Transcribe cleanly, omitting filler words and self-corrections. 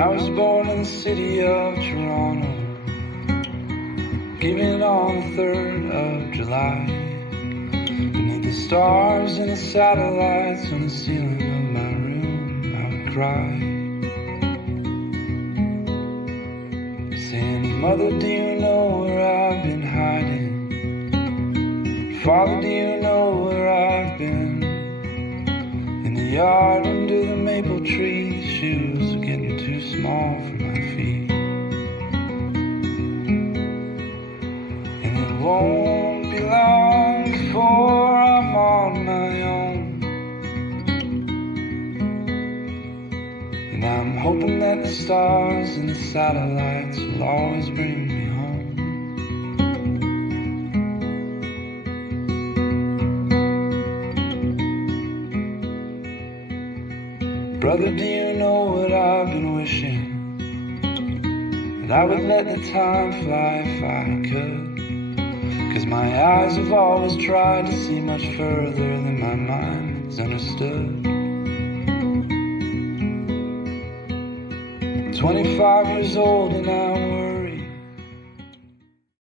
I was born in the city of Toronto, given on the 3rd of July. Beneath the stars and the satellites on the ceiling of my room, I would cry, saying, Mother, do you know where I've been hiding? Father, do you know where I've been? In the yard under the maple tree, shoes are getting too small for my feet. And it won't be long before I'm on my own. And I'm hoping that the stars and the satellites will always bring me home. Brother, do you know what I've been wishing? That I would let the time fly if I could. 'Cause my eyes have always tried to see much further than my mind has understood. 25 years old and I'm